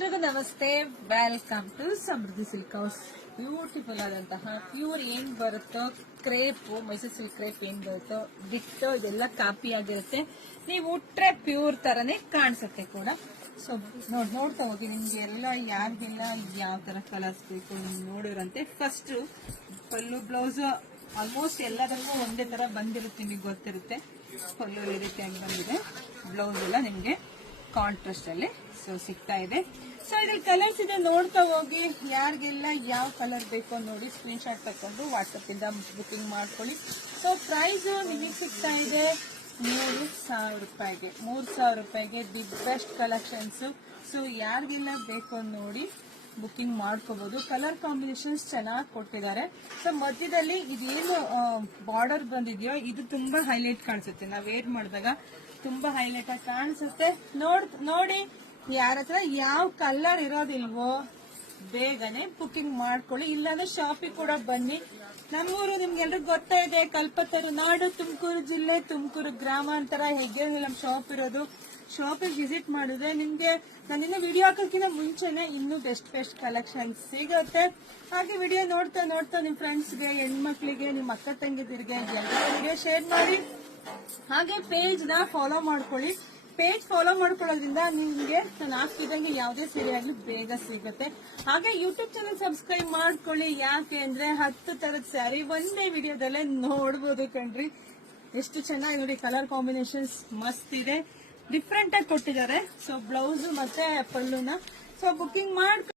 ಎಲ್ರಿಗೂ ನಮಸ್ತೆ, welcome to Samruddhi silk house. Beautiful ಆದಂತಹ ಪ್ಯೂರ್ ಏನ್ ಬರುತ್ತೋ ಕ್ರೇಪ್, ಮೈಸೂರು ಸಿಲ್ಕ್ ಕ್ರೇಪ್ ಏನ್ ಬರುತ್ತೋ ಡಿಟ್ಟೋ ಇದೆಲ್ಲ ಕಾಪಿ ಆಗಿರುತ್ತೆ. ನೀವು ಉಟ್ರೆ ಪ್ಯೂರ್ ತರನೇ ಕಾಣಿಸುತ್ತೆ ಕೂಡ. ಸೊ ನೋಡ್ತಾ ಹೋಗಿ, ನಿಮ್ಗೆ ಎಲ್ಲ ಯಾರಿಗೆಲ್ಲ ಯಾವ ತರ ಕಲರ್ಸ್ ಬೇಕು ನೋಡಿರಂತೆ. ಫಸ್ಟ್ ಪಲ್ಲು ಬ್ಲೌಸ್ ಆಲ್ಮೋಸ್ಟ್ ಎಲ್ಲದಕ್ಕೂ ಒಂದೇ ತರ ಬಂದಿರುತ್ತೆ, ನಿಮಗೆ ಗೊತ್ತಿರುತ್ತೆ. ಪಲ್ಲು ಈ ರೀತಿಯಾಗಿ ಬಂದಿದೆ, ಬ್ಲೌಸ್ ಎಲ್ಲ ನಿಮ್ಗೆ ಕಾಂಟ್ರಾಸ್ಟ್ ಅಲ್ಲಿ ಸಿಗ್ತಾ ಇದೆ. ಸೊ ಇದ್ರಲ್ಲಿ ಕಲರ್ಸ್ ಇದೆ, ನೋಡ್ತಾ ಹೋಗಿ. ಯಾರಿಗೆಲ್ಲ ಯಾವ ಕಲರ್ ಬೇಕೋ ನೋಡಿ ಸ್ಕ್ರೀನ್ ಶಾಟ್ ತಕೊಂಡು ವಾಟ್ಸಪ್ ಇಂದ ಬುಕಿಂಗ್ ಮಾಡ್ಕೊಳ್ಳಿ. ಸೊ ಪ್ರೈಸ್ ನಿಮಗೆ ಸಿಗ್ತಾ ಇದೆ 3,000 ರೂಪಾಯಿಗೆ. 3,000 ರೂಪಾಯಿಗೆ ದಿ ಬೆಸ್ಟ್ ಕಲೆಕ್ಷನ್ಸ್. ಸೊ ಯಾರಿಗೆಲ್ಲ ಬೇಕೋ ನೋಡಿ ಬುಕಿಂಗ್ ಮಾಡ್ಕೋಬಹುದು. ಕಲರ್ ಕಾಂಬಿನೇಷನ್ಸ್ ಚೆನ್ನಾಗಿ ಕೊಟ್ಟಿದ್ದಾರೆ. ಸೊ ಮಧ್ಯದಲ್ಲಿ ಇದೇನು ಬಾರ್ಡರ್ ಬಂದಿದೆಯೋ ಇದು ತುಂಬಾ ಹೈಲೈಟ್ ಕಾಣಿಸುತ್ತೆ. ನಾವ್ ವೇರ್ ಮಾಡಿದಾಗ ತುಂಬಾ ಹೈಲೈಟ್ ಆಗಿ ಕಾಣಿಸುತ್ತೆ. ನೋಡಿ ಯಾರ ಹತ್ರ ಯಾವ ಕಲರ್ ಇರೋದಿಲ್ವೋ ಬೇಗನೆ ಬುಕಿಂಗ್ ಮಾಡ್ಕೊಳ್ಳಿ. ಇಲ್ಲಾಂದ್ರೆ ಶಾಪಿಗೆ ಕೂಡ ಬನ್ನಿ. ನಮ್ಮೂರು ನಿಮ್ಗೆಲ್ರಿಗೂ ಗೊತ್ತಾ ಇದೆ, ಕಲ್ಪತರು ನಾಡು, ತುಮಕೂರು ಜಿಲ್ಲೆ, ತುಮಕೂರು ಗ್ರಾಮಾಂತರ, ಹೆಗ್ಗೇರಿ ನಮ್ಮ ಶಾಪ್ ಇರೋದು. ಶಾಪಿಗೆ ವಿಸಿಟ್ ಮಾಡಿದ್ರೆ ನಿಮ್ಗೆ ನಾನಿನ್ನು ವಿಡಿಯೋ ಹಾಕೋಕ್ಕಿಂತ ಮುಂಚೆನೆ ಇನ್ನೂ ಬೆಸ್ಟ್ ಕಲೆಕ್ಷನ್ಸ್ ಸಿಗುತ್ತೆ. ಹಾಗೆ ವಿಡಿಯೋ ನೋಡ್ತಾ ನಿಮ್ ಫ್ರೆಂಡ್ಸ್ಗೆ, ಹೆಣ್ಮಕ್ಳಿಗೆ, ನಿಮ್ ಅಕ್ಕ ತಂಗಿದಿರಿಗೆ ಎಲ್ಲರಿಗೆ ಶೇರ್ ಮಾಡಿ. ಹಾಗೆ ಪೇಜ್ ನ ಫಾಲೋ ಮಾಡ್ಕೊಳ್ಳಿ. ಪೇಜ್ ಫಾಲೋ ಮಾಡ್ಕೊಳ್ಳೋದ್ರಿಂದ ನಿಮ್ಗೆ ನಾನು ಹಾಕ್ತಿದ್ದಂಗೆ ಯಾವುದೇ ಸೀರೆ ಆಗ್ಲಿ ಬೇಗ ಸಿಗುತ್ತೆ. ಹಾಗೆ ಯೂಟ್ಯೂಬ್ ಚಾನಲ್ ಸಬ್ಸ್ಕ್ರೈಬ್ ಮಾಡ್ಕೊಳ್ಳಿ. ಯಾಕೆ ಅಂದ್ರೆ 10 ತರದ ಸ್ಯಾರಿ ಒಂದೇ ವಿಡಿಯೋದಲ್ಲೇ ನೋಡ್ಬೋದು ಕಣ್ರಿ. ಎಷ್ಟು ಚೆನ್ನಾಗಿ ನೋಡಿ, ಕಲರ್ ಕಾಂಬಿನೇಷನ್ಸ್ ಮಸ್ತ್ ಇದೆ, ಡಿಫ್ರೆಂಟ್ ಆಗಿ ಕೊಟ್ಟಿದ್ದಾರೆ. ಸೊ ಬ್ಲೌಸ್ ಮತ್ತೆ ಪಲ್ಲುನ ಸೊ ಬುಕಿಂಗ್ ಮಾಡ್ಕೊಳ್ಳಿ.